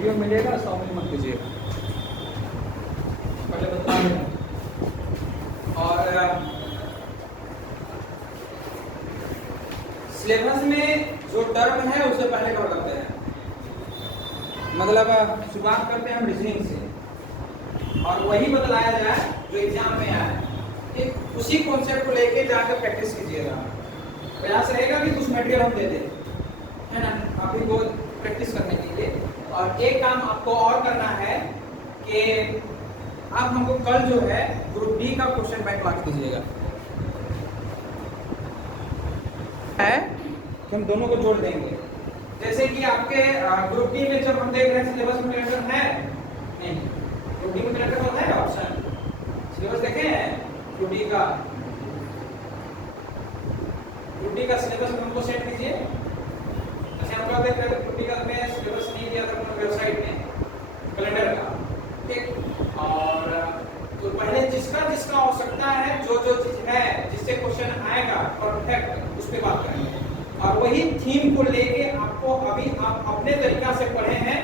Video मिलेगा, sound मत कीजिएगा, पहले बता दें। और सिलेबस में जो टर्म है उसे पहले कवर करते हैं, मतलब शुरुआत करते हैं हम रीजनिंग से, और वही बतलाया जाए जो एग्जाम में आए, ठीक उसी कॉन्सेप्ट को लेके जाकर प्रैक्टिस कीजिएगा। प्रयास रहेगा कि कुछ मटेरियल हम दे दें, है ना, अभी को प्रैक्टिस करने के लिए। और एक काम आपको और करना है कि आप हमको कल जो है ग्रुप डी का क्वेश्चन बैंक ला दीजिएगा, है कि हम दोनों को जोड़ देंगे। जैसे कि आपके ग्रुप डी में जब हम देख रहे हैं सिलेबस में कैलेंडर है नहीं, ग्रुप डी में कैलेंडर होता है ऑप्शन, सिलेबस देखे हैं ग्रुप डी का, ग्रुप डी का सिलेबस हमको सेट कीजिए। जैसे हम लोग देख रहे हैं ग्रुप डी का में सिलेबस नहीं दिया था अपने वेबसाइट में कैलेंडर का, ठीक। और तो पहले जिसका जिसका आवश्यकता है, जो जो चीज है जिससे क्वेश्चन आएगा परफेक्ट, उस पे बात करेंगे। और वही थीम को लेके आपको अभी आप अपने तरीका से पढ़े हैं,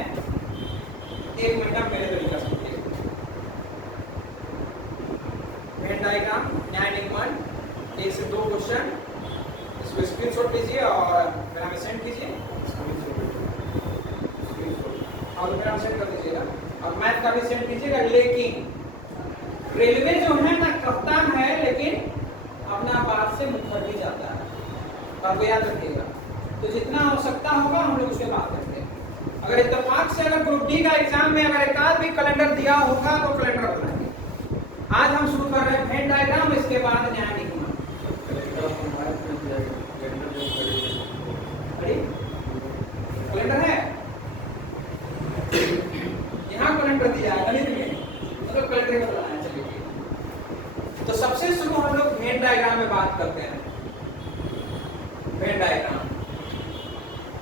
एक महीना मेरे तरीका से पढ़िए। वेन डायग्राम, न्याय निगमन, 1 से 2 क्वेश्चन, इसको स्क्रीनशॉट लीजिए और फिर हमें सेंड कीजिए, और फिर हम सेंड कर दीजिएगा। और मैथ का भी सेंड कीजिएगा। लेकिन रेलवे जो है ना कप्तान है, लेकिन अपना बात से मुखर भी जाता है, और याद रखिएगा। तो जितना आवश्यकता होगा हम लोग उसके बात करते हैं। अगर इत्तेफाक से अगर ग्रुप डी का एग्जाम में अगर एक आध भी कैलेंडर दिया होगा तो कैलेंडर बनाएंगे। आज हम शुरू कर रहे हैं वेन डायग्राम, इसके बाद न्याय निगमन। कैलेंडर है यहाँ, कैलेंडर दिया है गणित में, मतलब कैलेंडर में बनाया। चलिए, तो सबसे शुरू हम लोग वेन डायग्राम में बात करते हैं। वेन डायग्राम,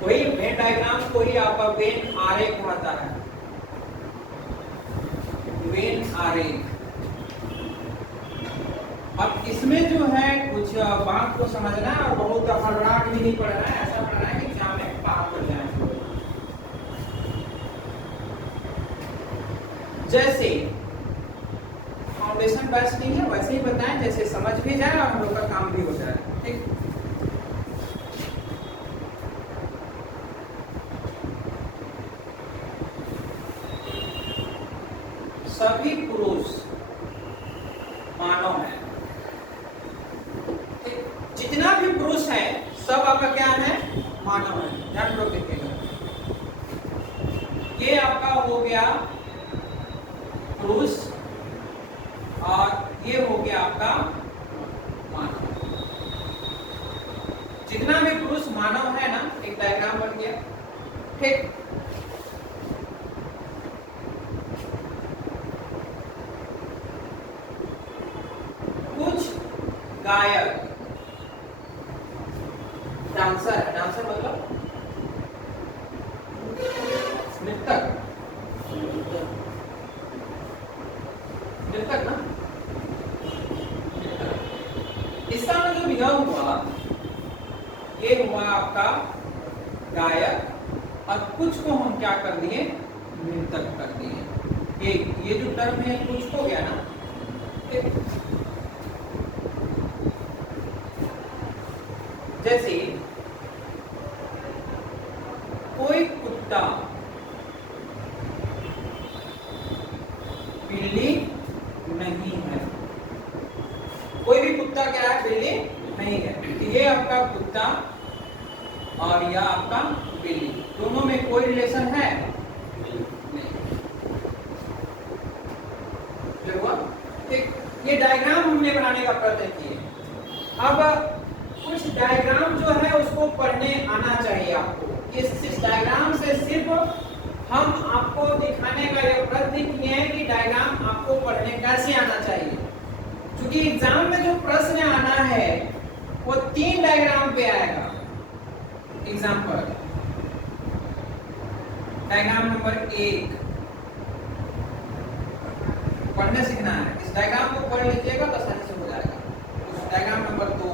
वही वेन डायग्राम को ही आपका वेन आरेख कहता है, वेन आरेख। अब इसमें जो है कुछ बात को समझना है और बहुत हड़बड़ाहट भी नहीं पड़ना है, ऐसा पढ़ना है कि एग्जाम में पार कर जाए। जैसे फाउंडेशन बैच नहीं है, वैसे ही बताएं जैसे समझ भी जाए और हम लोग का काम भी हो जाए, ठीक। सभी पुरुष मानव है, जितना भी पुरुष है सब आपका क्या है, मानव है। ध्यान रखो, देखिएगा ये आपका हो गया पुरुष और ये हो गया आपका मानव। जितना भी पुरुष मानव है ना, एक डायग्राम बन गया, ठीक। कुछ गायक, डांसर है, डांसर मतलब नृत्यक, नृत्यक ना, इसका मतलब यह हुआ, ये हुआ आपका गायक, और कुछ को हम क्या कर दिए, नृत्यक कर दिए। ये जो टर्म है कुछ हो गया ना, जैसे कोई कुत्ता बिल्ली नहीं है, कोई भी कुत्ता क्या है, बिल्ली नहीं है। ये आपका कुत्ता और यह आपका बिल्ली, दोनों में कोई रिलेशन है नहीं, ठीक। ये डायग्राम हमने बनाने का प्रयत्न किए। अब कुछ डायग्राम जो है उसको पढ़ने आना चाहिए आपको। इस डायग्राम से सिर्फ हम आपको दिखाने का यह प्रयत्न किए हैं कि डायग्राम आपको पढ़ने कैसे आना चाहिए, क्योंकि एग्जाम में जो प्रश्न आना है वो 3 डायग्राम पे आएगा। एग्जाम्पल डायग्राम नंबर 1 पढ़ने सीखना है, इस डायग्राम को पढ़ लीजिएगा तो आसानी से हो जाएगा। डायग्राम नंबर 2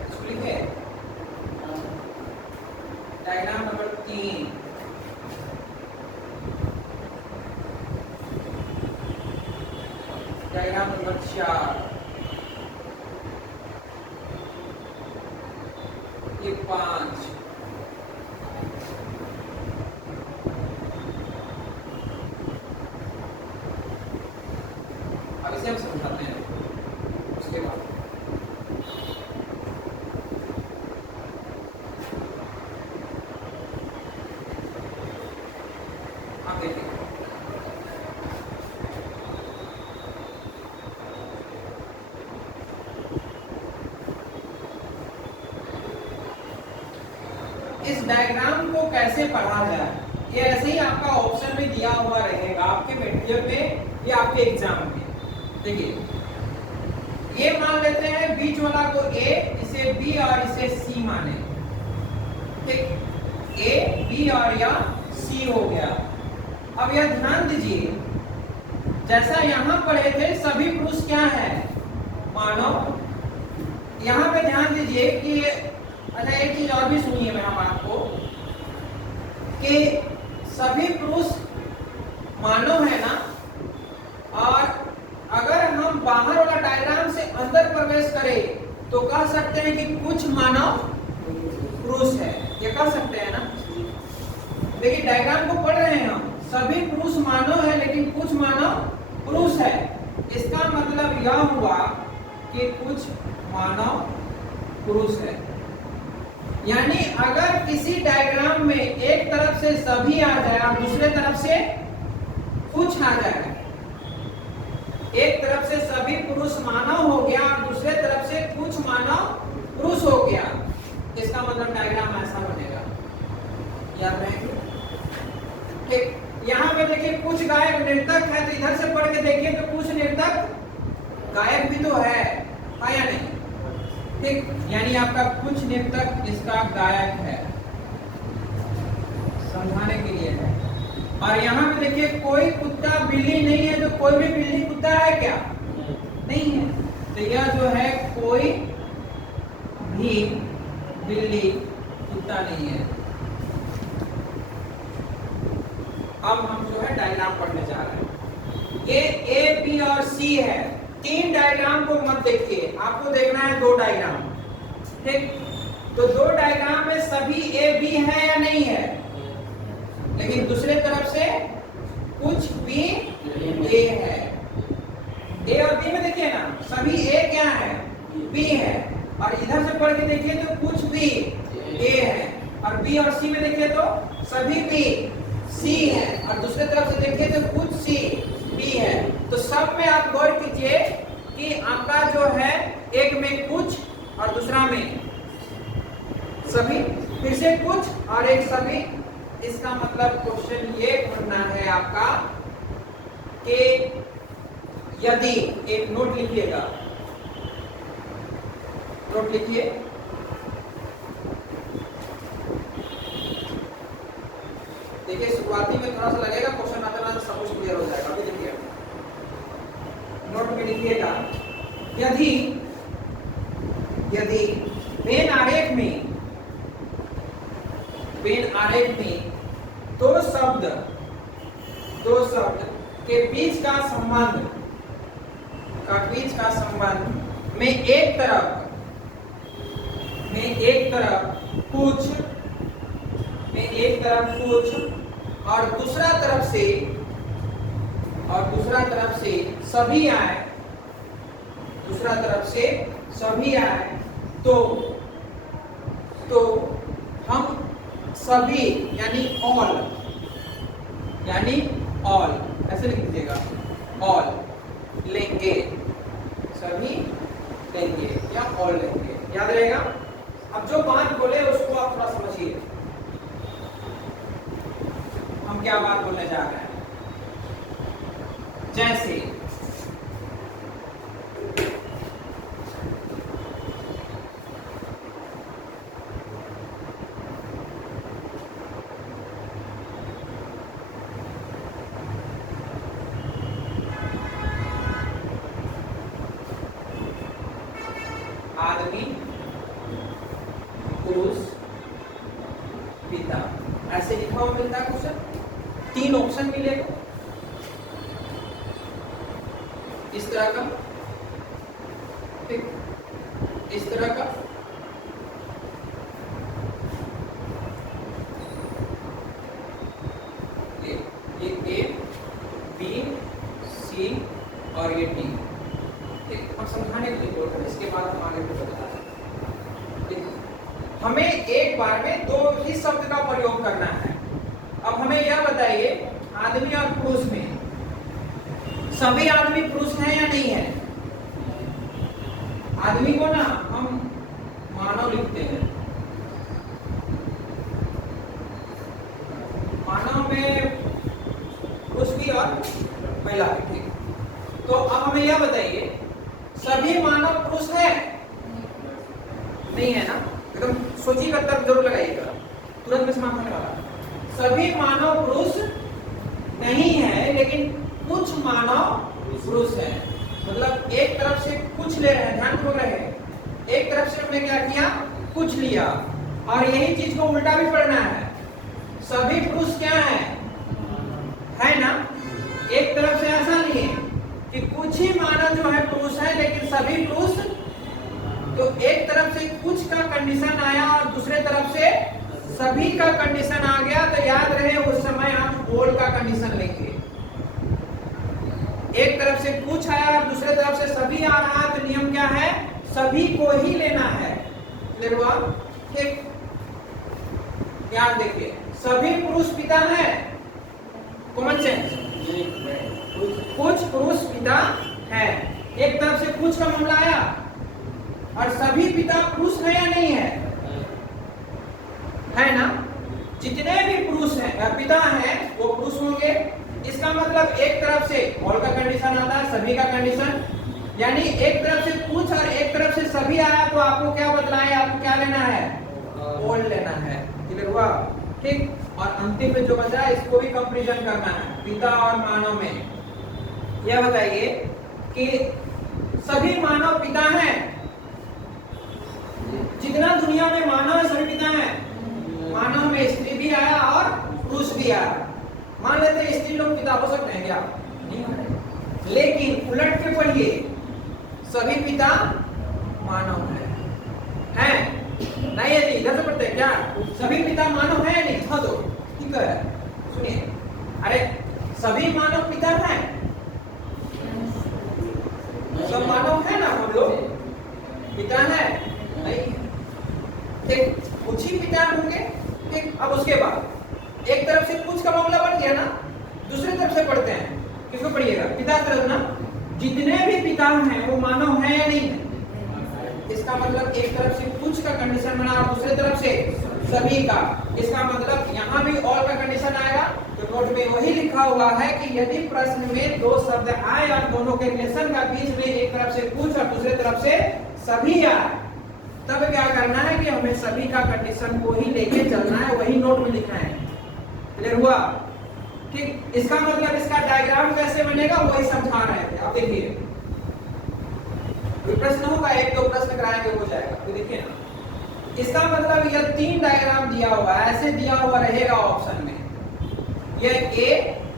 इसको लिखे, डायग्राम नंबर 3 डायग्राम नंबर 4, ये 5, अब इसे हम समझाते हैं उसके बाद। आप देखिए इस डायग्राम को कैसे पढ़ा जाए, ये ऐसे ही आपका ऑप्शन में दिया हुआ रहेगा आपके मटेरियल में या आपके एग्जाम में। देखिए ये मान लेते हैं बीच वाला को A, इसे B और इसे C माने, ठीक, A, B और या C हो गया। अब यह ध्यान दीजिए, जैसा यहां पढ़े थे सभी पुरुष क्या है, मानव। यहां पे ध्यान दीजिए कि अच्छा एक चीज और भी सुनिए मैं हम आपको, कि सभी पुरुष मानव है ना, और अगर हम बाहर वाला डायग्राम से अंदर प्रवेश करें तो कह सकते हैं कि कुछ मानव पुरुष है, ये कह सकते हैं ना। देखिए डायग्राम को पढ़ रहे हैं हम, सभी पुरुष मानव है लेकिन कुछ मानव पुरुष है। इसका मतलब यह हुआ कि कुछ मानव पुरुष है। यानी अगर किसी डायग्राम में एक तरफ से सभी आ जाए और दूसरे तरफ से कुछ आ जाए, एक तरफ से सभी पुरुष मानव हो गया और दूसरे तरफ से कुछ मानव पुरुष हो गया, इसका मतलब डायग्राम ऐसा बनेगा, याद रहेंगे। ठीक, यहाँ पे देखिए कुछ गायक नर्तक है, तो इधर से पढ़ के देखिए तो कुछ नर्तक गायक भी तो है या नहीं, ठीक, यानी आपका कुछ नर्तक इसका गायक है, समझाने के लिए है। और यहाँ पे देखिए कोई कुत्ता बिल्ली नहीं है, तो कोई भी बिल्ली कुत्ता है क्या, नहीं है, तो यह जो है कोई भी बिल्ली कुत्ता नहीं है। अब हम जो है डायग्राम पढ़ने जा रहे हैं। ये ए, बी और सी है, तीन डायग्राम को मत देखिए, आपको देखना है दो डायग्राम, ठीक। तो दो डायग्राम में सभी ए बी है या नहीं है, लेकिन दूसरे तरफ से कुछ बी ए है। ए और बी में देखिए ना, सभी ए क्या है, बी है, और इधर से पढ़ के देखिए तो कुछ बी ए है, और बी और सी में देखिए तो सभी बी सी है, और दूसरे तरफ से देखिए तो कुछ सी बी है। तो सब में आप गौर कीजिए कि आपका जो है एक में कुछ और दूसरा में सभी, फिर से कुछ और एक सभी। इसका मतलब क्वेश्चन ये बनना है आपका कि यदि, एक नोट लिखिएगा, नोट लिखिए, देखिए शुरुआती में थोड़ा सा लगेगा, क्वेश्चन आते आते सब कुछ क्लियर हो जाएगा। अभी देखिए नोट में लिखिएगा, यदि यदि वेन आरेख में दो शब्द के बीच का संबंध में एक तरफ कुछ और दूसरा तरफ से सभी आए, तो हम सभी यानी ऑल ऐसे लिख दीजिएगा, ऑल लेंगे, सभी लेंगे या ऑल लेंगे, याद रहेगा। अब जो बात बोले उसको आप थोड़ा समझिए, हम क्या बात बोलने जा रहे हैं। जैसे आदमी, पुरुष, पिता, ऐसे लिखा हुआ मिलता है क्वेश्चन, तीन ऑप्शन मिले इस तरह का, ठीक, इस तरह का, ये ए बी सी और ये डी, ठीक। हम समझाने के लिए बोल रहे हैं, इसके बाद हम आगे को बता रहे हैं। हमें एक बार में दो ही शब्द का प्रयोग करना है। अब हमें यह बताइए, आदमी और पुरुष में सभी आदमी पुरुष हैं या नहीं है? आदमी को ना हम मानव लिखते हैं, मानव में पुरुष भी और महिला भी, ठीक। तो अब हमें यह बताइए, सभी मानव पुरुष है? नहीं है ना, एकदम सोचिएगा तब जरूर लगाइएगा, तुरंत में समाप्त होने वाला। सभी मानव पुरुष नहीं है, लेकिन कुछ मानव पुरुष है। मतलब एक तरफ से कुछ ले रहे हैं, ध्यान पूर्वक रहे, एक तरफ से हमने क्या किया, कुछ लिया, और यही चीज को उल्टा भी पढ़ना है। सभी पुरुष क्या है ना, एक तरफ से ऐसा नहीं है कि कुछ ही मानव जो है पुरुष है, लेकिन सभी पुरुष, तो एक तरफ से कुछ का कंडीशन आया और दूसरे तरफ से सभी का कंडीशन आ गया, तो याद रहे उस समय आप ऑल का कंडीशन लेंगे। एक तरफ से कुछ आया और दूसरे तरफ से सभी आ रहा, तो नियम क्या है, सभी को ही लेना है। क्लियर हुआ? ठीक, ध्यान देखिए, सभी पुरुष पिता है, कॉमन सेंस, कुछ पुरुष पिता है। एक तरफ से कुछ का मामला आया और सभी पिता पुरुष है या नहीं है ना? जितने भी पुरुष हैं, पिता हैं, वो पुरुष होंगे। इसका मतलब एक तरफ से ऑल का कंडीशन आता है, सभी का कंडीशन, यानी एक तरफ से कुछ और एक तरफ से सभी आया, तो आपको क्या बदलाए, आपको क्या लेना है, ऑल लेना है। क्लियर हुआ? ठीक। और अंतिम में जो बचा है, इसको भी कंपैरिजन करना है पिता और मानव में। यह बताइए कि सभी मानव पिता हैं, जितना दुनिया में मानव है सभी पिता हैं। मानव में स्त्री भी आया और पुरुष भी आया। मान लेते हैं स्त्री लोग पिता हो सकते हैं क्या? नहीं हो रहे। लेकिन उलट के पढ़िए, सभी पिता मानव हैं? नहीं है जी, इधर से पढ़ते हैं क्या? सभी पिता मानव है नहीं? हाँ, तो ठीक है, सुनिए, अरे सभी मानव पिता हैं, सब मानव है ना, हम लोग पिता है नहीं? ठीक, कुछ ही पिता होंगे। ठीक, अब उसके बाद एक तरफ से कुछ का मामला बन गया ना, दूसरी तरफ से पढ़ते हैं, किसको पढ़िएगा, पिता तरफ ना। जितने भी पिता हैं वो मानव है या नहीं है? इसका मतलब एक तरफ से कुछ का कंडीशन बना और दूसरी तरफ से सभी का। इसका मतलब यहाँ भी ऑल का कंडीशन आएगा। तो नोट में वही लिखा हुआ है कि यदि प्रश्न में दो शब्द आए और दोनों के रिलेशन का बीच में एक तरफ से कुछ और दूसरी तरफ से सभी आए, तब क्या करना है कि हमें सभी का कंडीशन को ही लेके चलना है, वही नोट में लिखना है। क्लियर हुआ? ठीक, इसका मतलब इसका डायग्राम कैसे बनेगा वही समझा रहे थे। अब देखिए, प्रश्न होगा, एक दो प्रश्न कराएंगे, हो जाएगा। तो देखिए ना, इसका मतलब यह तीन डायग्राम दिया हुआ है, ऐसे दिया हुआ रहेगा ऑप्शन में, यह ए,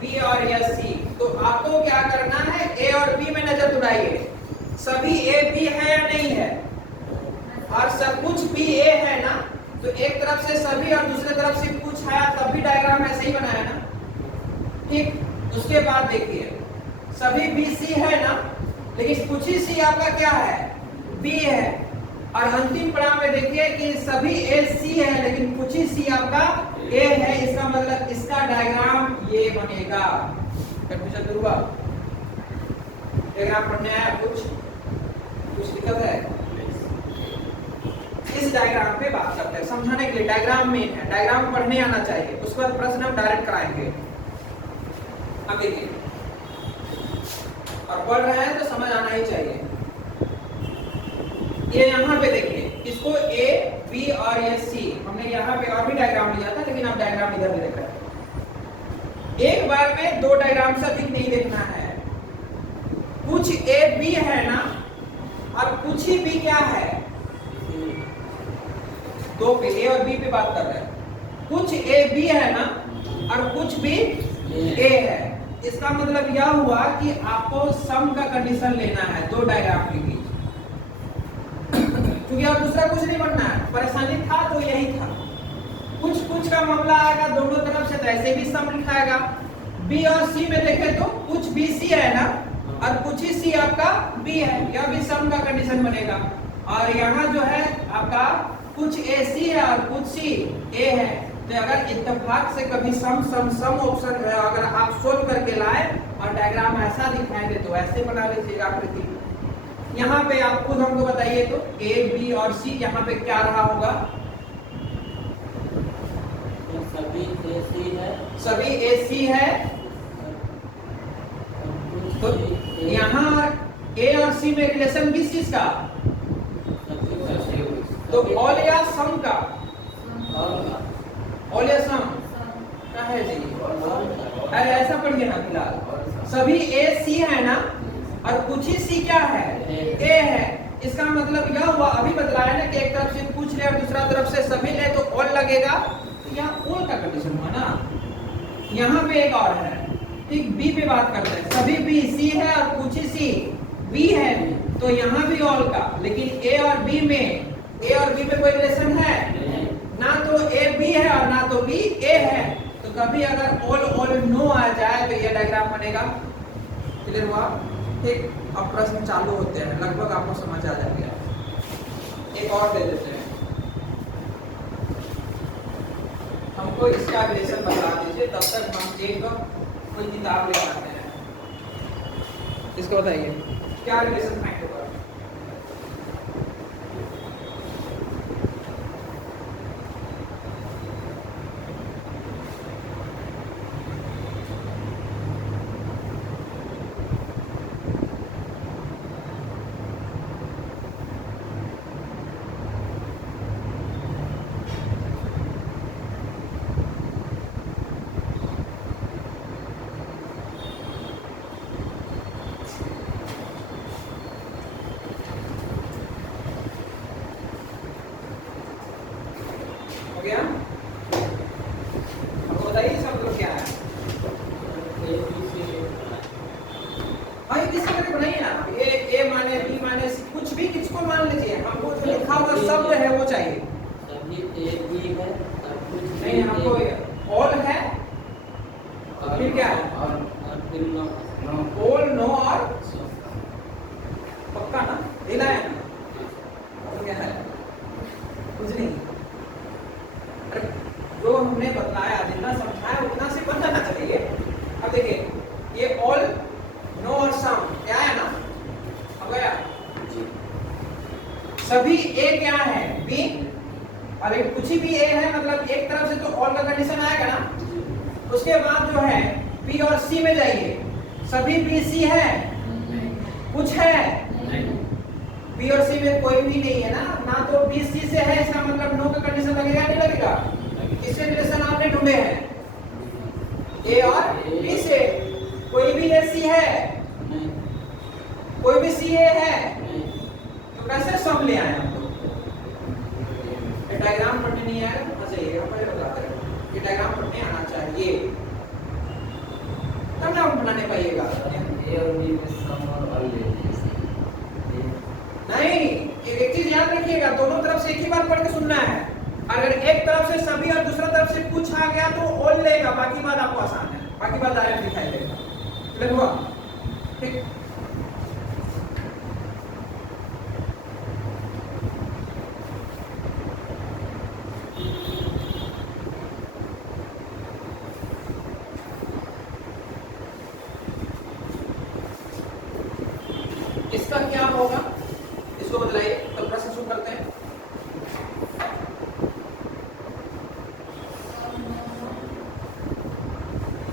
बी और यह सी। तो आपको क्या करना है, ए और बी में नजर दौड़ाइए, सभी ए बी है या नहीं है, और सब कुछ भी ए है ना, तो एक तरफ से सभी और दूसरे तरफ से कुछ आया, तब भी डायग्राम ऐसे ही बनाया ना। ठीक, उसके बाद देखिए, सभी बी सी है ना, लेकिन कुछ ही सी आपका क्या है, बी है, और अंतिम पड़ाव में देखिए कि सभी ए सी है, लेकिन कुछ ही सी आपका ए है। इसका मतलब इसका डायग्राम ये बनेगा। कंफ्यूजन दूर हुआ? डायग्राम पढ़ने आया, कुछ दिक्कत है? इस डायग्राम पे बात करते हैं, समझाने के लिए। डायग्राम में है, डायग्राम पढ़ने आना चाहिए, उसके बाद प्रश्न हम डायरेक्ट कराएंगे। अब देखिए, और पढ़ रहे हैं तो समझ आना ही चाहिए। ये यहाँ पे देखिए, इसको ए, बी और ये सी, हमने यहाँ पे और भी डायग्राम लिया था, लेकिन आप डायग्राम इधर भी देख रहे हैं। एक बार में दो डायग्राम से अधिक नहीं देखना है। कुछ ए बी है ना, और कुछ ही बी क्या है, दो पे ए और बी पे बात कर रहे हैं। कुछ ए बी है ना, और कुछ भी ए है। इसका मतलब यह हुआ कि आपको सम का कंडीशन लेना है दो डायग्राम के बीच, क्योंकि अब दूसरा कुछ नहीं बनना है। परेशानी था तो यही था, कुछ कुछ का मामला आएगा दोनों तरफ से तो ऐसे भी सम लिखाएगा। बी और सी में देखें तो कुछ बी सी है ना, और कुछ ही सी आपका बी है, यह भी सम का कंडीशन बनेगा। और यहाँ जो है आपका कुछ ए सी है और कुछ सी ए है, तो अगर इत्तेफाक से कभी सम सम सम ऑप्शन है, अगर आप सोल्व करके लाए और डायग्राम ऐसा दिखाएंगे तो ऐसे बना लीजिएगा आकृति। यहाँ पे आप खुद हमको बताइए तो ए बी और सी यहाँ पे क्या रहा होगा? सभी ए सी है, सभी ए सी है, तो यहाँ ए और सी में रिलेशन किस चीज का? तो ऑल या सम का? ऑल या सम क्या है जी? अरे ऐसा पढ़िए ना फिलहाल, सभी ए सी है ना, और कुछ ही सी क्या है? ए है। इसका मतलब यह हुआ, अभी बतलाया ना कि एक तरफ से कुछ ले और दूसरा तरफ से सभी ले तो ऑल लगेगा, तो यहाँ ऑल का कंडीशन हुआ ना। यहाँ पे एक और है, ठीक, बी पे बात करते हैं, सभी बी सी है और कुछ ही सी बी है, तो यहाँ भी ऑल का, लेकिन ए और बी में, ए और बी में कोई रिलेशन है ना, तो ए बी है और ना तो बी ए है, तो कभी अगर ऑल ऑल नो आ जाए तो ये डायग्राम बनेगा। क्लियर हुआ? ठीक, अब प्रश्न चालू होते हैं, लगभग आपको समझ आ जाएगा। एक और दे देते हैं, हमको इसका रिलेशन बता दीजिए, तब तक हम एक कोई किताब ले आते हैं। इसको बताइए क्या रिलेशन फाइंड होगा? गया? आपको बताइए इसका मतलब क्या है? हाँ, ये किसी तरह बनाइए ना, ए माने बी माने सी, कुछ भी किसको मान लीजिए, हमको जो लिखा हुआ शब्द है वो चाहिए। सभी ए बी है, नहीं, हमको ऑल है और फिर क्या है? और फिर नो, ऑल नो और पक्का ना, ढीला है ना, और क्या है? कुछ नहीं, जो हमने बताया जितना समझाया उतना से बन जाना चाहिए। अब देखिए, ये ऑल नो और सम क्या है ना, अब गया सभी ए क्या है? बी, और एक कुछ ही भी ए है, मतलब एक तरफ से तो ऑल का कंडीशन आएगा ना। उसके बाद जो है बी और सी में जाइए, सभी बी सी है, कुछ है बी और सी में कोई भी नहीं है ना तो बी सी से है, इसका मतलब नो का कंडीशन लगेगा नहीं लगेगा? किससे रिलेशन आपने ढूंढे हैं? ए और बी से। कोई भी ए सी है? कोई भी सी ए है? तो कैसे सम ले आए हम लोग? डायग्राम पढ़ने नहीं आया तो चाहिए, हम पहले बताते हैं कि डायग्राम पढ़ने आना चाहिए, तब ना आप बनाने पाइएगा। ए और बी में सम और ऑल ले लीजिए। नहीं, एक चीज याद रखिएगा, दोनों तरफ से एक ही बार पढ़ के सुनना है। अगर एक तरफ से सभी और दूसरा तरफ से कुछ आ गया तो ऑल लेगा, बाकी बात आपको आसान है, बाकी बात डायरेक्ट दिखाई देगा। क्लियर हुआ? ठीक, इसका क्या होगा इसको बतलाइए, तो प्रश्न शुरू करते हैं।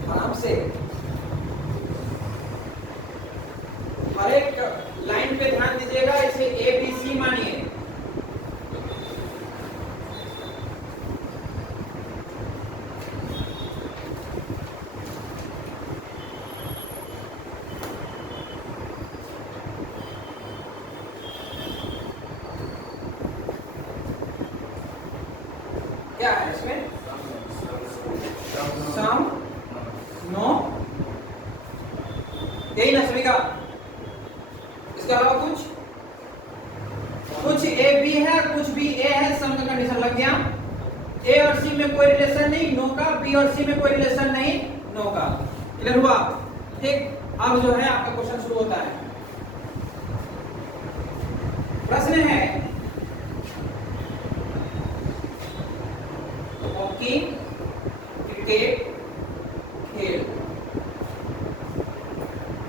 आराम से हर एक लाइन पे ध्यान दीजिएगा, इसे ए बी सी मानिए। क्या है इसमें? सम, नो यही ना सभी का? इसके अलावा कुछ ए बी है, कुछ बी ए है, सम का कंडीशन लग गया। ए और सी में कोई रिलेशन नहीं, नो का। बी और सी में कोई रिलेशन नहीं, नो का। क्लियर हुआ? ठीक, अब जो है आपका क्वेश्चन शुरू होता है। प्रश्न है हॉकी क्रिकेट खेल,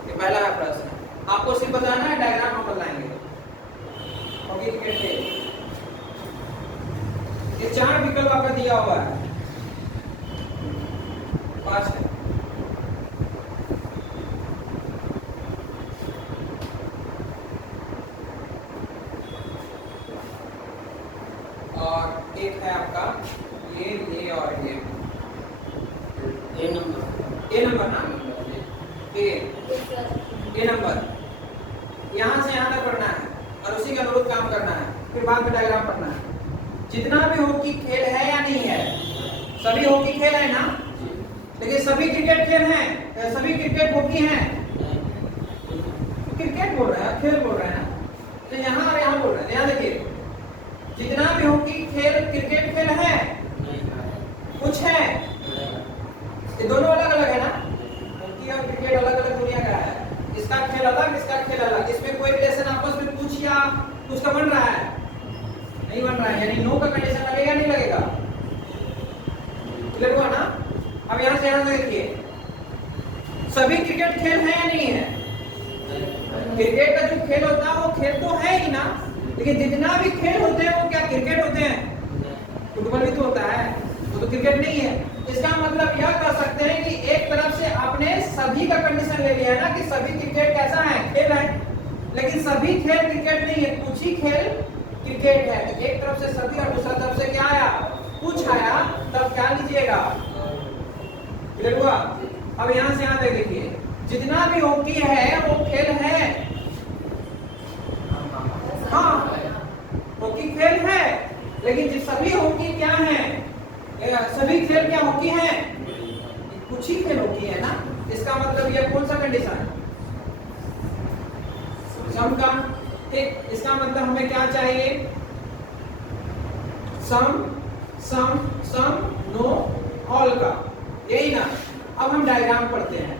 ये पहला है प्रश्न। आपको सिर्फ बताना है, डायग्राम हम बताएंगे। हॉकी क्रिकेट खेल, ये 4 विकल्प आपका दिया हुआ है। फर्स्ट और एक है आपका ये और ये। ए नंबर, ए नंबर ना, ए नंबर यहां से यहां तक पढ़ना है और उसी के अनुरूप काम करना है, फिर बाद में डायग्राम पढ़ना है। जितना भी हॉकी खेल है या नहीं है, सभी हॉकी खेल है ना, लेकिन सभी क्रिकेट खेल हैं, सभी क्रिकेट हॉकी हैं। क्रिकेट बोल रहे हैं, खेल बोल रहे हैं ना, तो यहाँ और यहाँ बोल रहे हैं। ध्यान देखिए, जितना भी हॉकी खेल क्रिकेट खेल है, कुछ है, ये दोनों अलग अलग है ना। हॉकी और क्रिकेट अलग अलग दुनिया का है, इसका खेल अलग, इसका खेल अलग। इसमें कोई रिलेशन आपस में कुछ या कुछ का बन रहा है? नहीं बन रहा है, यानी नो का कंडीशन लगेगा नहीं लगेगा? क्लियर हुआ ना? अब यहां से यहां देखिए, सभी क्रिकेट खेल है या नहीं है? क्रिकेट का जो खेल होता है वो खेल तो है ही ना, लेकिन जितना भी खेल होते हैं वो क्या क्रिकेट होते हैं? फुटबॉल भी तो होता है, वो तो क्रिकेट नहीं है। इसका मतलब यह कह सकते हैं कि एक तरफ से आपने सभी का कंडीशन ले लिया है ना, कि सभी क्रिकेट कैसा है, खेल है, लेकिन सभी खेल क्रिकेट नहीं है, कुछ ही खेल क्रिकेट है। तो एक तरफ से सभी और दूसरा तरफ से क्या आया, कुछ आया, तब क्या लीजिएगा? क्लियर हुआ? अब यहां से यहां तक देखिए, जितना भी हॉकी है वो खेल है। हाँ, हॉकी खेल है, लेकिन सभी हॉकी क्या है, सभी खेल क्या हॉकी है? कुछ ही खेल हॉकी है ना। इसका मतलब यह कौन सा कंडीशन? सम का। ठीक, इसका मतलब हमें क्या चाहिए? सम सम सम नो ऑल का, यही ना। अब हम डायग्राम पढ़ते हैं।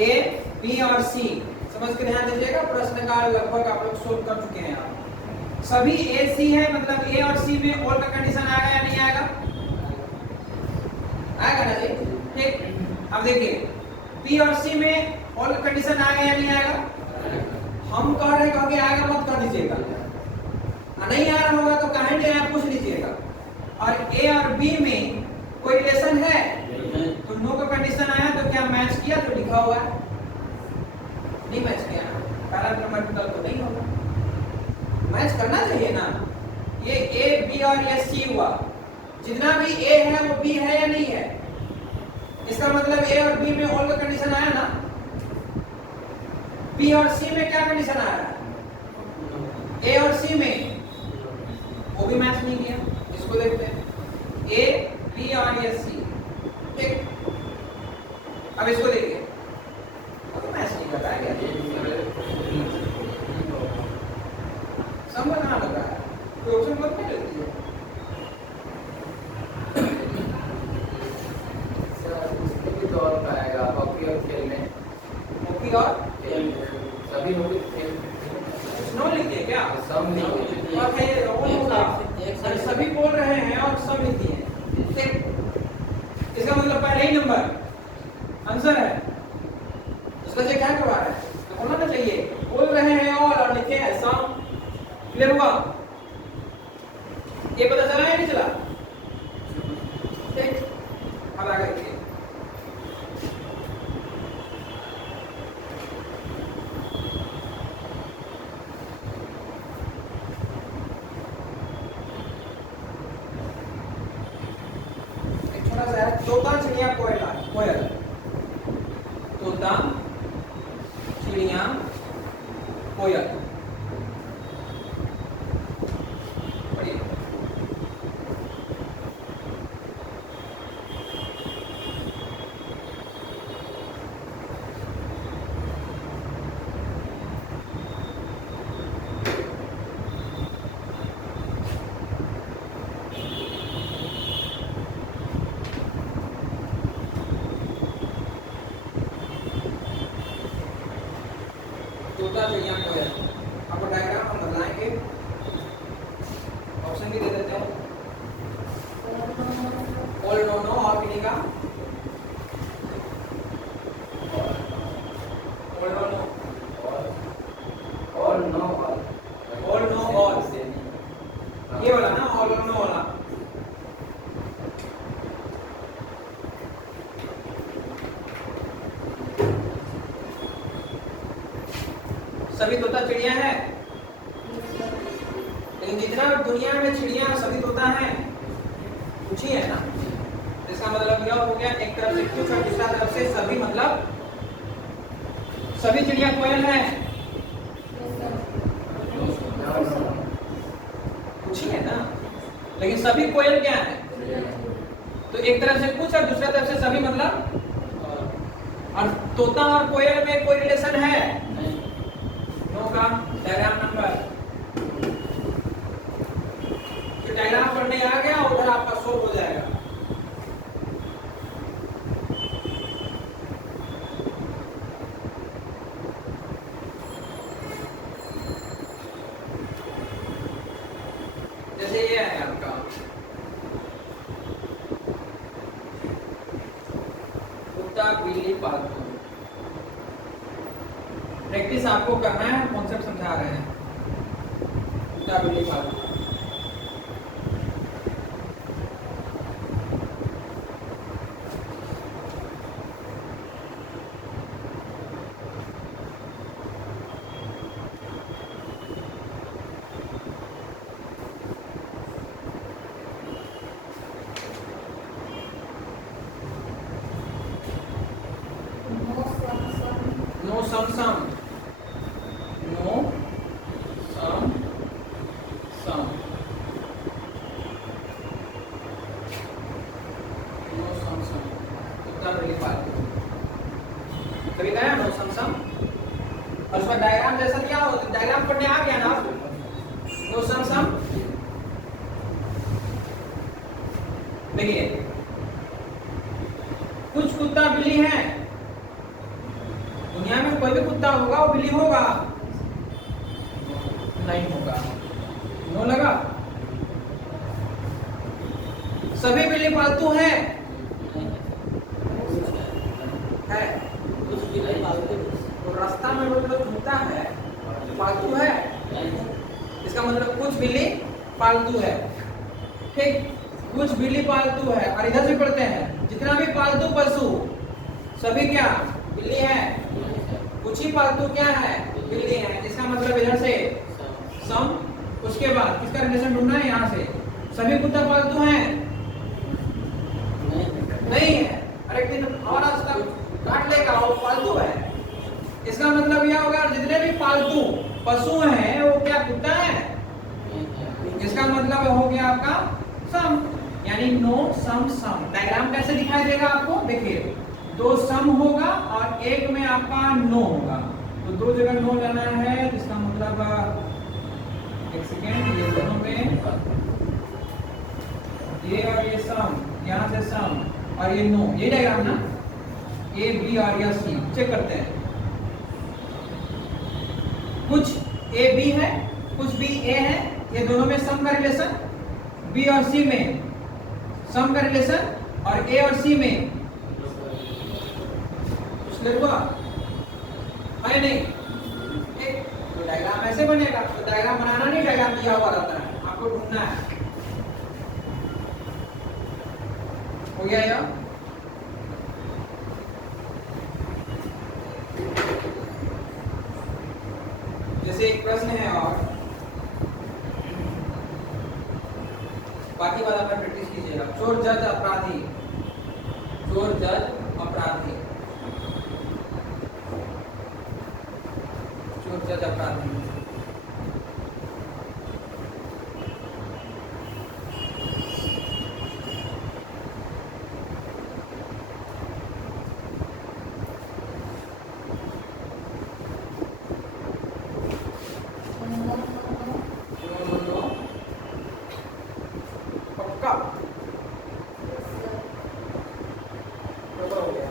ए बी और सी समझ के ध्यान दीजिएगा, प्रश्न का लगभग आप लोग सोल्व कर चुके हैं। आप सभी ए सी है, मतलब ए और सी में ऑल का कंडीशन आएगा या नहीं आएगा? आएगा ना जी। ठीक, अब देखिए, बी और सी में ऑल का कंडीशन आएगा या नहीं आएगा? हम कह रहे हैं कि आएगा मत कर दीजिएगा, नहीं आ रहा होगा तो कहेंगे आप पूछ लीजिएगा। और ए और बी में कोई रिलेशन है तो नो का कंडीशन आया तो क्या मैच किया? तो लिखा हुआ है नहीं मैच किया ना, पैराग्रामेटिकल तो नहीं होगा, मैच करना चाहिए ना। ये ए बी और ये सी हुआ, जितना भी ए है वो बी है या नहीं है? इसका मतलब ए और बी में ऑल का कंडीशन आया ना। बी और सी में क्या कंडीशन आ रहा है? ए और सी में वो भी मैच नहीं किया। इसको देखते हैं, ए बी और ये सी। ठीक, अब इसको देखिए, वो मैच नहीं कर रहा है क्या? समझ कहाँ लग रहा है? कोई ऑप्शन मत नहीं लेती है। और पाएगा हॉकी और खेल में, हॉकी और खेल सभी हॉकी खेल नो लिखिए क्या? सब नहीं और है ये और होगा, अरे सभी बोल रहे हैं और सब लिख दिए। ठीक, इसका मतलब पहले ही नंबर आंसर है। उसका से क्या करवा रहा है? तो होना ना चाहिए, बोल रहे हैं और लिखे हैं सम। क्लियर हुआ? ये पता चला या नहीं चला? ठीक, अब आगे देखिए। तोता चिड़िया कोयला कोयल, तोता चिड़िया कोयल। पढ़िए, तोता चिड़िया कोयल। आपको डायग्राम हम बदलाएंगे, ऑप्शन भी दे देते हैं। ऑल नो नो और किन्हीं का ऑल नो नो और नो ऑल नो ऑल, ये वाला ना ऑल नो वाला। सभी तोता चिड़िया है, लेकिन जितना दुनिया में चिड़िया सभी तोता है कुछ ही है ना। इसका मतलब यह हो गया एक तरफ से कुछ और दूसरा तरफ से सभी, मतलब सभी चिड़िया कोयल है कुछ ही है ना, लेकिन सभी कोयल क्या है। तो एक तरफ से कुछ और दूसरा तरफ से सभी, मतलब और तोता और कोयल में कोई रिलेशन है नो का। डायग्राम नंबर, जो डायग्राम पढ़ने आ गया उधर आपका सोल्व हो जाएगा। जैसे ये है आपका कुत्ता बिल्ली पालतू। प्रैक्टिस आपको करना है, कॉन्सेप्ट समझा रहे हैं। कुत्ता बिल्ली पालतू, नो सम सम, नो सम सम, नो सम सम, कुत्ता बिल्ली पालतू। कभी कहा नो सम सम, और उसका डायग्राम जैसा क्या हो, डायग्राम पढ़ने आ गया ना नो सम सम। देखिए कुछ कुत्ता बिल्ली है, दुनिया में कोई भी कुत्ता होगा वो बिल्ली होगा नहीं होगा, नो लगा। सभी बिल्ली पालतू है कुछ भी नहीं पालते। तो रास्ता में रोज रोज घूमता है पालतू है, इसका मतलब कुछ बिल्ली पालतू है। ठीक, कुछ बिल्ली पालतू है। और इधर से पढ़ते हैं जितना भी पालतू पशु सभी क्या बिल्ली है, कुछ ही पालतू क्या है बिल्ली है। इसका मतलब इधर से सम, उसके बाद किसका रिलेशन ढूंढना है, यहाँ से सभी कुत्ता पालतू हैं नहीं है। अरे दिन और रास्ता काट लेगा वो पालतू है। इसका मतलब यह होगा जितने भी पालतू पशु हैं वो क्या कुत्ता है। इसका मतलब हो गया आपका सम, यानी नो सम सम। डायग्राम कैसे दिखाई देगा आपको, देखिए दो सम होगा और एक में आपका नो होगा, तो दो जगह नो लेना है। इसका मतलब एक सेकेंड, ये दोनों में ये और ये सम, यहाँ से सम और ये नो, ये डायग्राम ना, ए बी और या सी। चेक करते हैं, कुछ ए बी है कुछ बी ए है, ये दोनों में सम का रिलेशन, बी और सी में सम का रिलेशन, और ए और सी में हुआ है नहीं। एक तो डायग्राम ऐसे बनेगा, तो डायग्राम बनाना नहीं, डायग्राम दिया हुआ रहता है, आपको ढूंढना है। हो गया यार, जैसे एक प्रश्न है और बाकी बात अपना प्रैक्टिस कीजिएगा। चोर जज अपराधी, चोर जज अपराधी, चोर जज अपराधी। पक्का हो गया।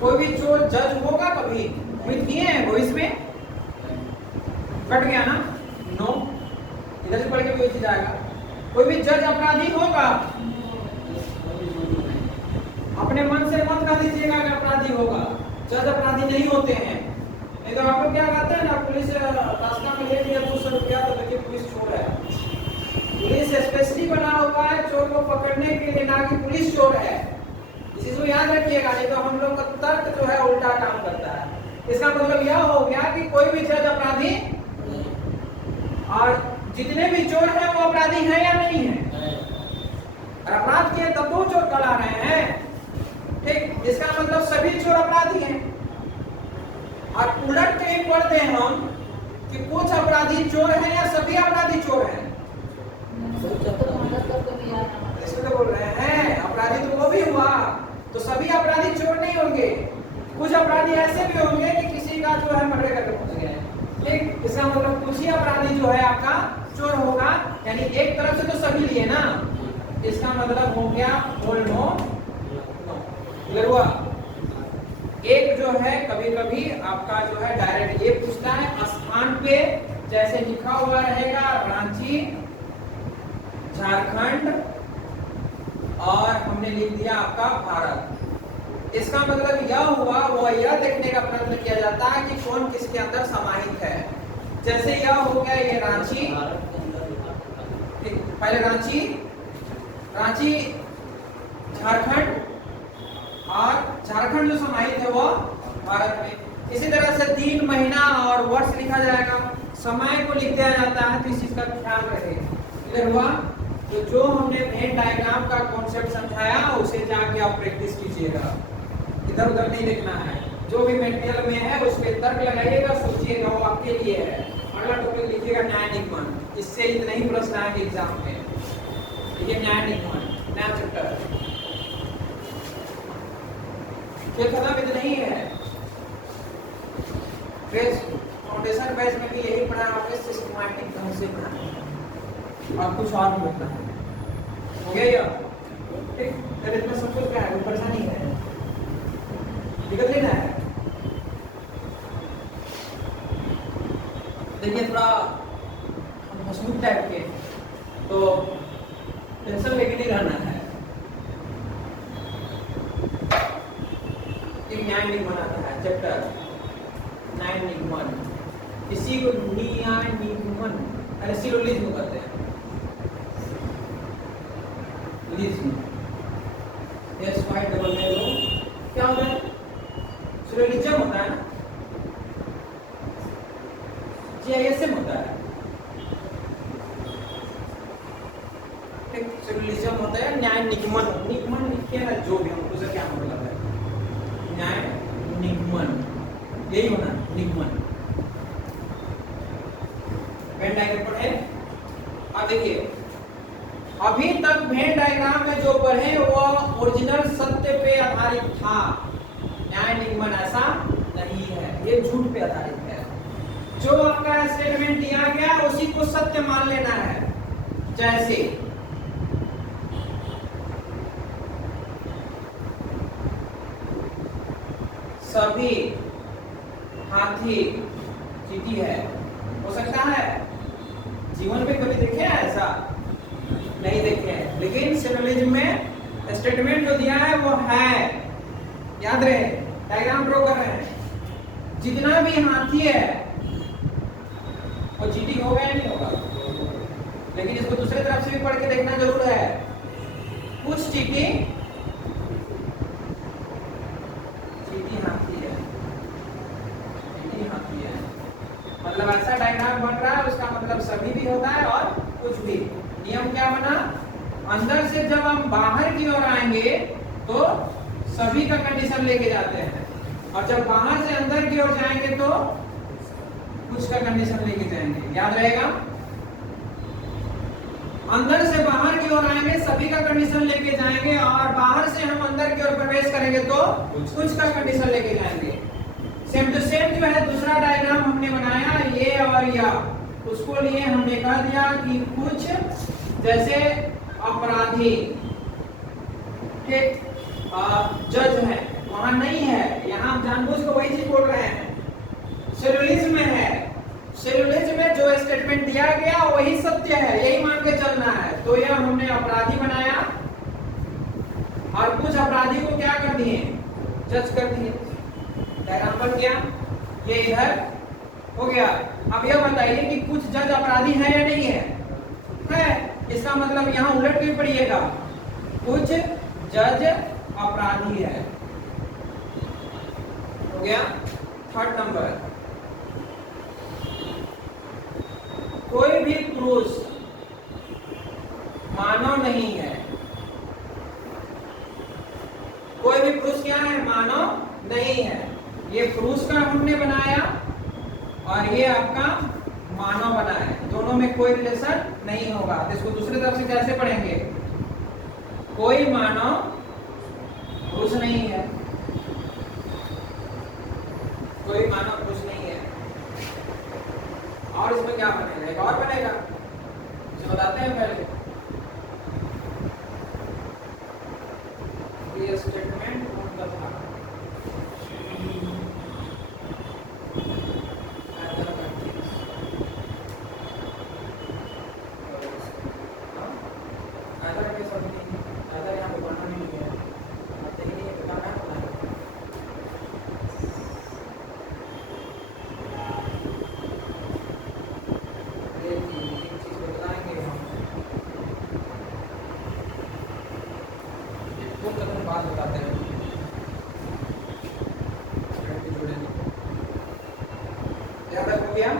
कोई भी चोर जज होगा कभी? कोई किए हैं भविष्य में? कट गया ना? नो। इधर से पढ़ के भी वही चीज आएगा। कोई भी जज अपराधी होगा? अपने मन से मत कह दीजिएगा कि अपराधी होगा। जज अपराधी नहीं होते हैं। नहीं तो आप लोग क्या कहते हैं ना, पुलिस रास्ता में ले लिया 200 रुपया तो देखिए पुलिस चोर है। पुलिस स्पेशली बना हुआ है चोर को पकड़ने के लिए, ना कि पुलिस चोर है। इस चीज को याद रखिएगा, नहीं तो हम लोग का तर्क जो है उल्टा काम करता है। इसका मतलब यह हो गया कि कोई भी जज अपराधी, और जितने भी चोर हैं वो अपराधी हैं या नहीं है? अपराध किए तब तो चोर कहला रहे हैं। ठीक, इसका मतलब सभी चोर अपराधी हैं। और उलट के पढ़ते हैं हम कि कुछ अपराधी चोर हैं या सभी अपराधी चोर हैं। इसमें तो बोल रहे हैं अपराधी तो वो भी हुआ, तो सभी अपराधी चोर नहीं होंगे। कुछ अपराधी ऐसे भी होंगे कि किसी का जो है मर्डर करके पहुंच गए। ठीक, इसका मतलब कुछ ही अपराधी जो है आपका चोर होगा, यानी एक तरफ से तो सभी लिए ना। इसका मतलब हो गया बोल नो। क्लियर हुआ? एक जो है कभी कभी आपका जो है डायरेक्ट ये पूछता है स्थान पे, जैसे लिखा हुआ रहेगा रांची झारखंड, और हमने लिख दिया आपका भारत। इसका मतलब यह हुआ, वो यह देखने का प्रयत्न किया जाता है कि कौन किसके अंदर समाहित है। जैसे यह हो गया ये रांची, पहले रांची झारखंड, और झारखंड जो समाहित है वो भारत में। इसी तरह से दिन, महीना और वर्ष लिखा जाएगा, समय को लिख दिया जाता है, तो इस चीज का ख्याल रखें। क्लियर हुआ? तो जो हमने वेन डायग्राम का कॉन्सेप्ट समझाया उसे जाके आप प्रैक्टिस कीजिएगा, इधर उधर नहीं देखना है। जो भी मटेरियल में है उस पर तर्क लगाइएगा, सोचिएगा, वो आपके लिए है। अगला टॉपिक लिखिएगा न्याय निगमन। इससे इतना ही प्रश्न आएंगे एग्जाम में। देखिए न्याय निगमन, नया चैप्टर ये खत्म, इतना ही है। फाउंडेशन बैच में भी यही पढ़ा, आपके सिस्टमैटिक ढंग से पढ़ा, और कुछ और भी होता है। हो गया ये? ठीक, तो इसमें सब कुछ क्या है, कोई परेशानी है? दिक्कत लेना है? देखिए थोड़ा हंसमुख टाइप के, तो टेंशन लेके नहीं रहना है। एक न्याय निगमन आता है चैप्टर, न्याय निगमन। इसी को न्याय निगमन, अरे सिलोजिज्म कहते हैं। लिज्म, SY-double-L-O क्या होता है? सिलोजिज्म होता है ना, GISM होता है। ठीक, सिलोजिज्म होता है। न्याय निगमन, निगमन लिखिए ना, जो भी हमको से क्या मतलब है, न्याय निगमन, यही होना निगमन। वेन डायग्राम पढ़े। अब देखिए, अभी तक वेन डायग्राम में जो पढ़े वो ओरिजिनल सत्य पे आधारित था। न्याय निगमन ऐसा नहीं है, ये झूठ पे आधारित है। जो आपका स्टेटमेंट दिया गया उसी को सत्य मान लेना है। जैसे सभी हाथी चींटी है, हो सकता है? जीवन में कभी देखे हैं ऐसा? नहीं देखे हैं, लेकिन सिलोजिज्म में स्टेटमेंट जो दिया है वो है। याद रहे, डायग्राम ड्रॉ कर रहे हैं। जितना भी हाथी है वो चींटी होगा या नहीं होगा? लेकिन इसको दूसरे तरफ से भी पढ़ के देखना जरूर है। कुछ चींटी हाथी है, चींटी हाथी है, मतलब ऐसा डायग्राम बन रहा है, उसका मतलब सभी भी होता है और कुछ भी। नियम क्या बना? अंदर से जब हम बाहर की ओर आएंगे तो सभी का कंडीशन लेके जाते हैं, और जब बाहर से अंदर की ओर जाएंगे तो कुछ का कंडीशन लेके जाएंगे। याद रहेगा? अंदर से बाहर की ओर आएंगे, सभी का कंडीशन लेके जाएंगे, और बाहर से हम अंदर की ओर प्रवेश करेंगे तो कुछ का कंडीशन लेके जाएंगे। सेम टू सेम जो है दूसरा डायग्राम हमने बनाया, ये और यह, उसको लिए हमने कह दिया कि कुछ जैसे अपराधी, ठीक, जज है, वहां नहीं है, जानबूझ के वही चीज बोल रहे हैं। सिलोजिज्म में है, सिलोजिज्म में जो स्टेटमेंट दिया गया वही सत्य है, यही मान के चलना है। तो यह हमने अपराधी बनाया और कुछ अपराधी को क्या कर दिए, जज कर दिए। डायग्राम बन गया, ये इधर हो गया। अब यह बताइए कि कुछ जज अपराधी है या नहीं है? है। इसका मतलब यहाँ उलट के पढ़िएगा, कुछ जज अपराधी है। हो गया। थर्ड नंबर, कोई भी पुरुष मानव नहीं है। कोई भी पुरुष क्या है? मानव नहीं है। ये पुरुष का हमने बनाया और ये आपका मानव बना है, दोनों में कोई रिलेशन नहीं होगा। तो इसको दूसरी तरफ से कैसे पढ़ेंगे? कोई मानव पुरुष नहीं है, कोई मानव पुरुष नहीं है। और इसमें क्या बनेगा? एक और बनेगा, इसे बताते हैं पहले। ये स्टेटमेंट कौन सा था? बात बताते हैं, यहाँ तक हो गया।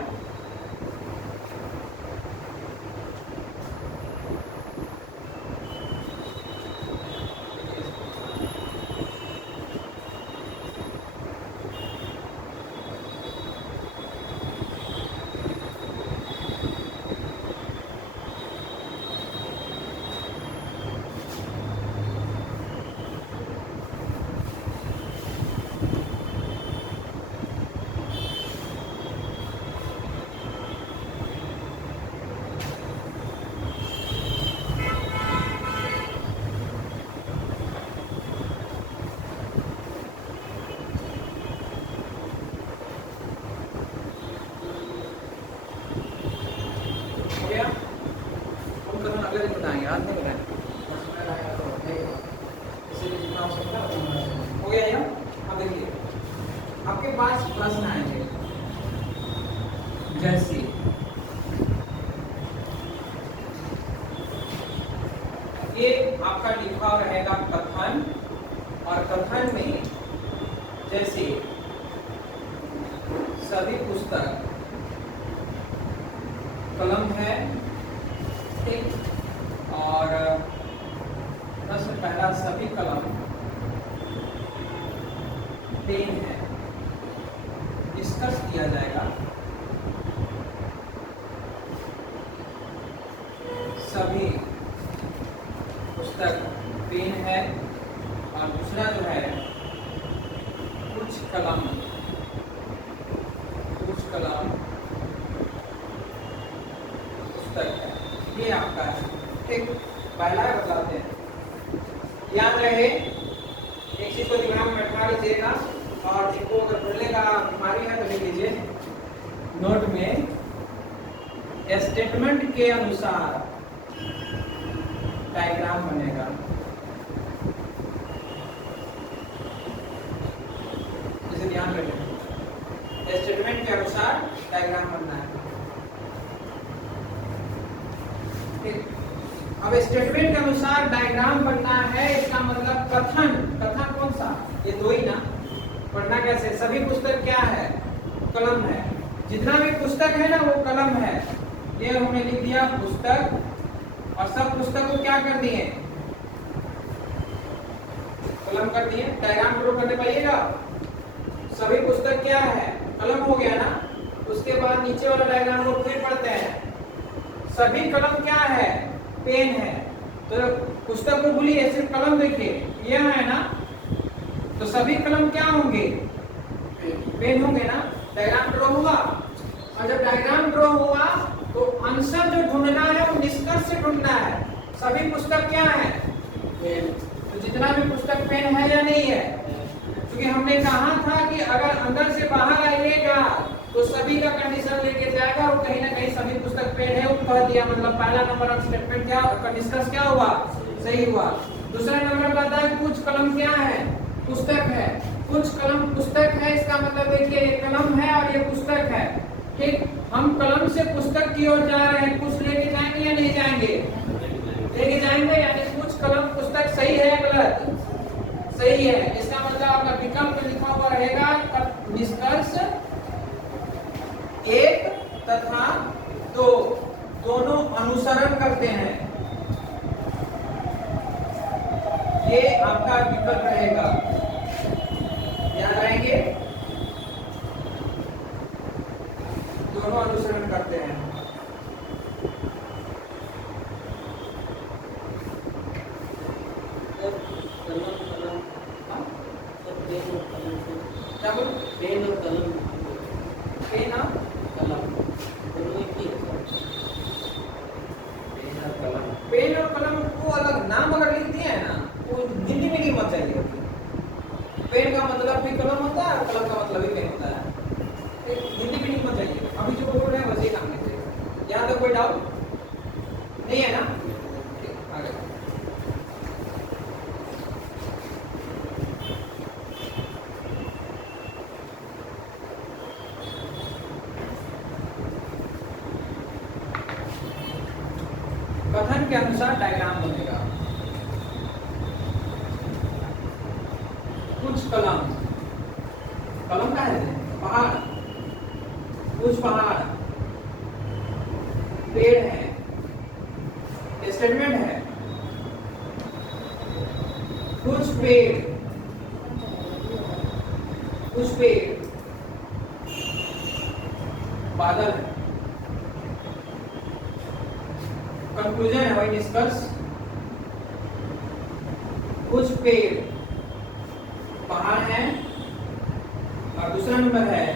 अगले दिन बताएंगे, आज नहीं बताएंगे। हो गया ये? अब देखिए, आपके पास प्रश्न आएंगे जैसे ये आपका लिखा रहेगा कथन, और कथन में जैसे सभी पुस्तक कलम है, ठीक, और प्रश्न पहला सभी कलम पेन है, डिस्कस किया जाएगा। सभी पुस्तक पेन है, और दूसरा जो है कुछ कलम पुस्तक है, ये आपका है, ठीक। पहला बताते हैं, याद रहे एक चीज को दिमाग में बैठा लीजिएगा, और जिनको अगर भूलने का बीमारी है तो लिख लीजिए नोट में, स्टेटमेंट के अनुसार डायग्राम बनेगा। इसे ध्यान रखें, स्टेटमेंट के अनुसार डायग्राम बनना है, ठीक। अब स्टेटमेंट के अनुसार डायग्राम बनना है, इसका मतलब कथन, कथन कौन सा? ये दो ही ना, पढ़ना कैसे? सभी पुस्तक क्या है? कलम है। जितना भी पुस्तक है ना वो कलम है, ये हमने लिख दिया पुस्तक, और सब पुस्तक को क्या कर दिए? कलम कर दिए। डायग्राम ड्रॉ करने पाइएगा। सभी पुस्तक क्या है? कलम हो गया ना। उसके बाद नीचे वाला डायग्राम को फिर पढ़ते हैं, सभी कलम क्या है? पेन है। तो पुस्तक को भूलिए, सिर्फ कलम देखिए, यह है ना, तो सभी कलम क्या होंगे? पेन होंगे ना। डायग्राम ड्रॉ हुआ, और जब डायग्राम ड्रॉ हुआ तो आंसर जो ढूंढना है वो निष्कर्ष से ढूंढना है। सभी पुस्तक क्या है? पेन। तो जितना भी पुस्तक पेन है या नहीं है? क्योंकि हमने कहा था कि अगर अंदर से बाहर आइएगा तो सभी का कंडीशन लेके जाएगा और कहीं ना कहीं सभी पुस्तक पेड़ है वो कह दिया, मतलब पहला नंबर ऑफ स्टेटमेंट क्या का निष्कर्ष क्या हुआ, सही हुआ। दूसरा नंबर कहता है कुछ कलम क्या है, पुस्तक है। कुछ कलम पुस्तक है, इसका मतलब देखिए ये कलम है और ये पुस्तक है। ठीक, हम कलम से पुस्तक की ओर जा रहे हैं, कुछ लेके जाएंगे या नहीं जाएंगे, लेके जाएंगे। यानी कुछ कलम पुस्तक सही है या गलत, सही है। इसका मतलब आपका विकल्प लिखा हुआ रहेगा निष्कर्ष 1 तथा 2 दोनों अनुसरण करते हैं, ये आपका विकल्प रहेगा, याद रहेंगे, दोनों अनुसरण करते हैं। क्या बोल, पेन और कलम, पेन और कलम दोनों एक ही है। पेन और कलम को अलग नाम अगर लिख दिया है ना वो हिंदी में नहीं मत चाहिए। पेन का मतलब भी कलम होता है और कलम का मतलब भी पेन होता है, हिंदी में नहीं मत चाहिए। अभी जो बोल रहे हैं वैसे ही काम लीजिए। यहाँ तक कोई डाउट नहीं है ना, आगे कथन के अनुसार डायग्राम बनेगा। कुछ कलम, कलम का है पहाड़, कुछ पहाड़ पेड़ है, स्टेटमेंट है। कुछ पेड़, कुछ पेड़ बादल है, कंक्लूजन है वही निष्कर्ष। कुछ पेड़ पहाड़ है और दूसरा नंबर है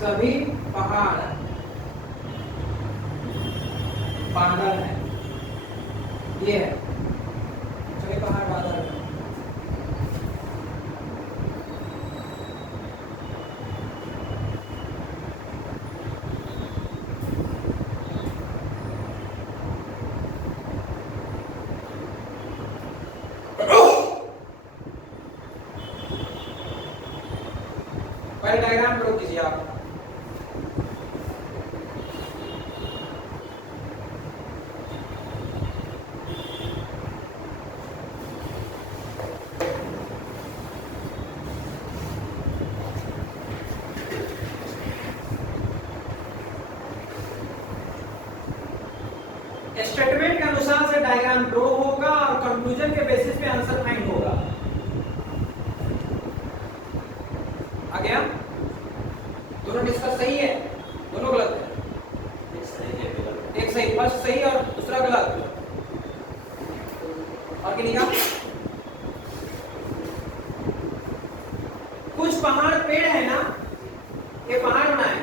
सभी पहाड़ बादल है, ये है सभी पहाड़ बादल है। पहले डायग्राम ड्रॉ कीजिए आप। स्टेटमेंट के अनुसार से डायग्राम ड्रॉ होगा और कंक्लूजन के बेसिस पे आंसर फाइंड होगा। आ गया? दोनों डिस्कस सही है, दोनों गलत है। एक सही, फर्स्ट सही और दूसरा गलत। और क्या लिखा? कुछ पहाड़ पेड़ है ना, ये पहाड़ बनाए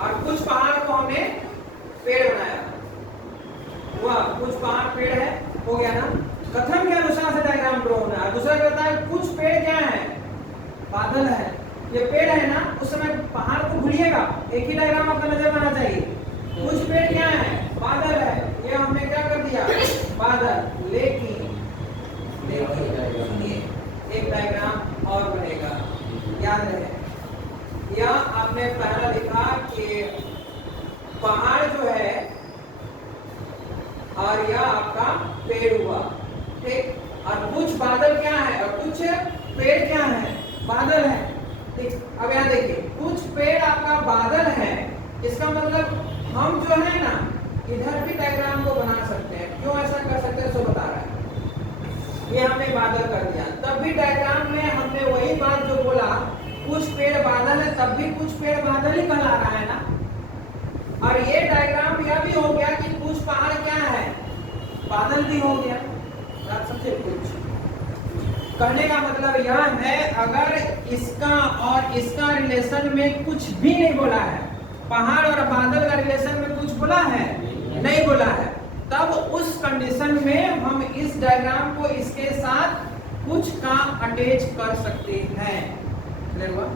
और कुछ पहाड़ को हमने पेड़ बनाया, हुआ कुछ पहाड़ पेड़ है, हो गया ना। कथन के अनुसार से डायग्राम ड्रॉ होना है। दूसरा कहता है कुछ पेड़ क्या है, बादल है। ये पेड़ है ना, उस समय पहाड़ को भूलिएगा, एक ही डायग्राम आपका नजर आना चाहिए। कुछ पेड़ क्या है, बादल है, ये हमने क्या कर दिया, बादल। लेकिन सुनिए, एक डायग्राम और बनेगा, याद रहे। या आपने पहला लिखा कि पहाड़ जो है और यह आपका पेड़ हुआ, ठीक। और कुछ बादल क्या है और कुछ पेड़ क्या है, बादल है, ठीक। अब यहाँ देखिए, कुछ पेड़ आपका बादल है, इसका मतलब हम जो है ना इधर भी डायग्राम को बना सकते हैं। क्यों ऐसा कर सकते हैं, सो बता रहा है। ये हमने बादल कर दिया, तब भी डायग्राम में हमने वही बात जो बोला, कुछ पेड़ बादल है, तब भी कुछ पेड़ बादल ही कहला रहा है ना। और ये डायग्राम यह भी हो गया कि कुछ पहाड़ क्या है, बादल भी हो गया। समझे? कुछ कहने का मतलब यह है, अगर इसका और इसका रिलेशन में कुछ भी नहीं बोला है, पहाड़ और बादल का रिलेशन में कुछ बोला है, नहीं बोला है, तब उस उस कंडीशन में हम इस डायग्राम को इसके साथ कुछ का अटैच कर सकते हैं। क्लियर हुआ?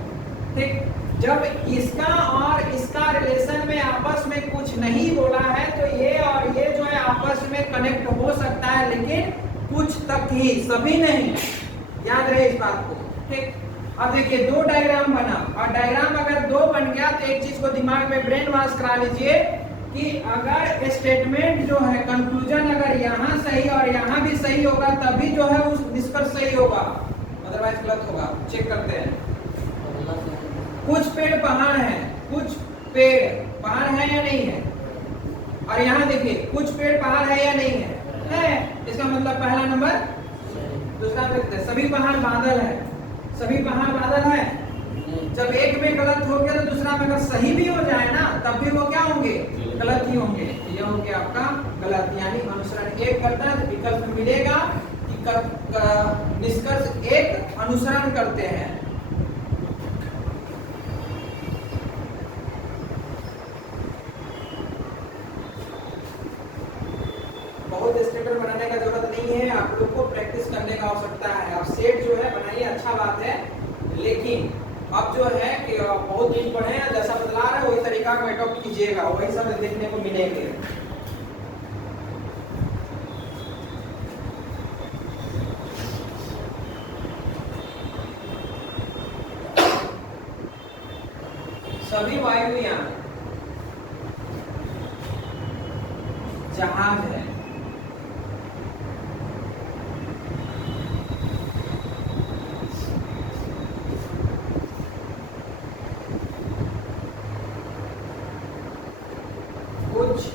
ठीक, जब इसका और इसका रिलेशन में आपस में कुछ नहीं बोला है तो ये और ये जो है आपस में कनेक्ट हो सकता है, लेकिन कुछ तक ही, सभी नहीं। याद रहे इस बात को। ठीक, अब देखिए दो डायग्राम बना, और डायग्राम अगर दो बन गया तो एक चीज को दिमाग में ब्रेन वॉश करा लीजिए कि अगर स्टेटमेंट जो है, कंक्लूजन अगर यहाँ सही और यहाँ भी सही होगा तभी जो है उस निष्कर्ष सही होगा, अदरवाइज गलत होगा। चेक करते हैं। कुछ पेड़ पहाड़ हैं, कुछ पेड़ पहाड़ है या नहीं है, और यहाँ देखिए कुछ पेड़ पहाड़ है या नहीं है, इसका मतलब पहला नंबर। दूसरा देखते हैं, सभी पहाड़ बादल है, सभी पहाड़ बादल है। जब एक में गलत हो गया तो दूसरा में अगर सही भी हो जाए ना तब भी वो क्या होंगे, गलत ही होंगे। ये हो गया आपका गलत, यानी अनुसरण एक करता है तो विकल्प में मिलेगा कि निष्कर्ष एक अनुसरण करते हैं। बहुत स्टेटमेंट बनाने का जरूरत नहीं है, आप लोग को प्रैक्टिस करने का आवश्यकता है। आप सेट जो है बनाइए, अच्छा बात है, लेकिन अब जो है कि बहुत दिन पढ़े हैं, जैसा बतला रहे वही तरीका को अडॉप्ट कीजिएगा, वही सब देखने को मिलेंगे। सभी वायुयान जहाज है, कुछ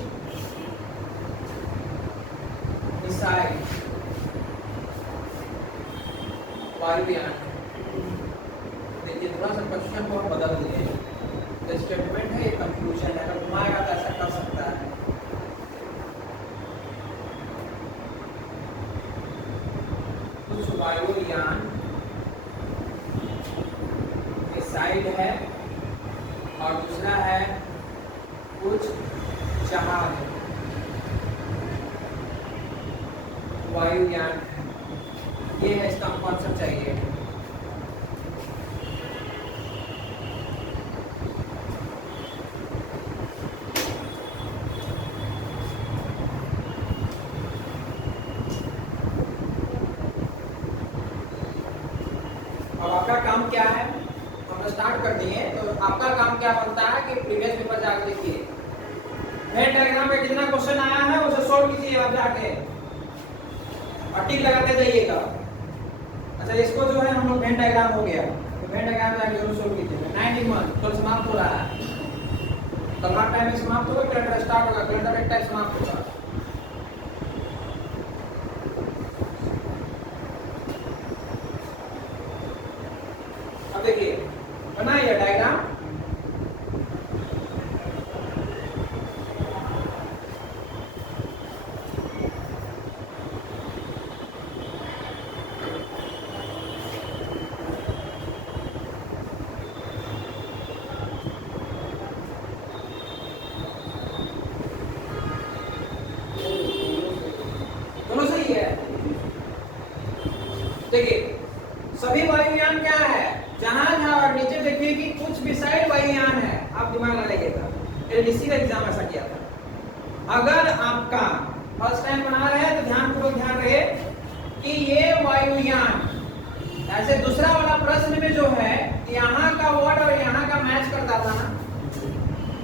मिसाइल वायुयान। देखिए थोड़ा सा क्वेश्चन को हम बदल दिए, स्टेटमेंट है, ये कंक्लूजन है, अगर घुमाएगा तो ऐसा कर सकता है। कुछ वायुयान मिसाइल है, और दूसरा है कुछ जहाज वायुयान। ये है, इसका कॉन्सेप्ट चाहिए। अब आपका काम क्या है, हम स्टार्ट कर दिए, तो आपका काम क्या बनता है कि प्रीवियस पेपर जाकर देखिए, वेन डायग्राम में कितना क्वेश्चन आया है उसे सॉल्व कीजिए आप जाके, और टिक लगाते जाइएगा। अच्छा, इसको जो है हम लोग वेन डायग्राम हो गया, तो वेन डायग्राम जाके जरूर सॉल्व कीजिएगा। 19 मंथ कल समाप्त हो रहा है, कल रात टाइम में समाप्त होगा, कैलेंडर स्टार्ट होगा, कैलेंडर एक टाइम समाप्त होगा। अब देखिए बनाइए डायग्राम। दोनों सही है। देखिए सभी वायुयान क्या है, जहाज है, और नीचे देखिए कि कुछ मिसाइल वायुयान है। आप दिमाग लगाइएगा, एलडीसी का एग्जाम ऐसा किया था। अगर आपका फर्स्ट टाइम बना रहे हैं तो ध्यान रहे कि ये वायुयान, ऐसे दूसरा वाला प्रश्न में जो है यहाँ का वर्ड और यहाँ का मैच करता था ना,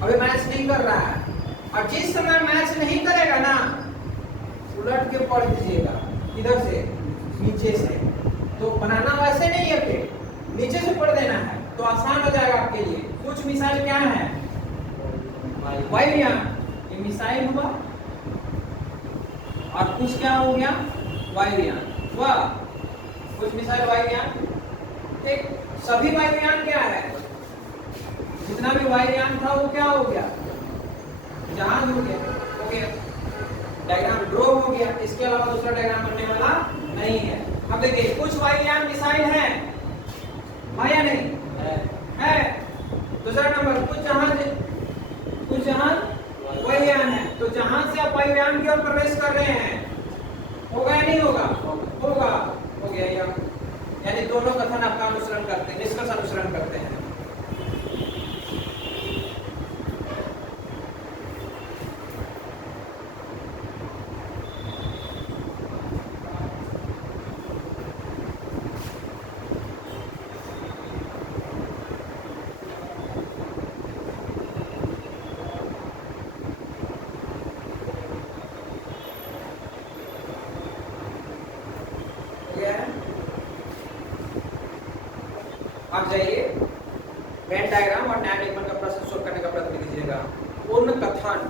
अभी मैच नहीं कर रहा है, और जिस समय मैच नहीं करेगा ना उलट के पढ़ दीजिएगा, इधर से नीचे से, तो बनाना वैसे नहीं है, फिर नीचे से पढ़ देना है तो आसान हो जाएगा आपके लिए। कुछ मिसाइल क्या है, वायुयान, ये मिसाइल हुआ, और कुछ क्या हो गया, वायुयान हुआ, कुछ मिसाइल वायुयान। ठीक, सभी वायुयान क्या है, जितना भी वायुयान था वो क्या हो गया, जहाज हो गया। डायग्राम ड्रॉ हो गया, इसके अलावा दूसरा डायग्राम बनने वाला नहीं है। अब देखिए कुछ वायुयान मिसाइल है या नहीं है। दूसरा नंबर कुछ जहाज वायुयान है। तो जहां से आप वायुयान की ओर प्रवेश कर रहे हैं, होगा या नहीं होगा? होगा। हो गया ये। यानी दोनों कथन आपका अनुसरण करते हैं, निष्कर्ष अनुसरण करते हैं। आप जाइए वेन डायग्राम और न्याय निगमन का प्रश्न सोल्व करने का प्रयत्न कीजिएगा। पूर्ण कथन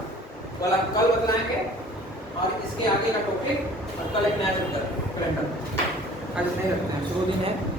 वाला कल बतलाएंगे और इसके आगे का टॉपिक और कल एक नया चैप्टर कैलेंडर। आज नहीं रखते हैं, शुरू दिन है।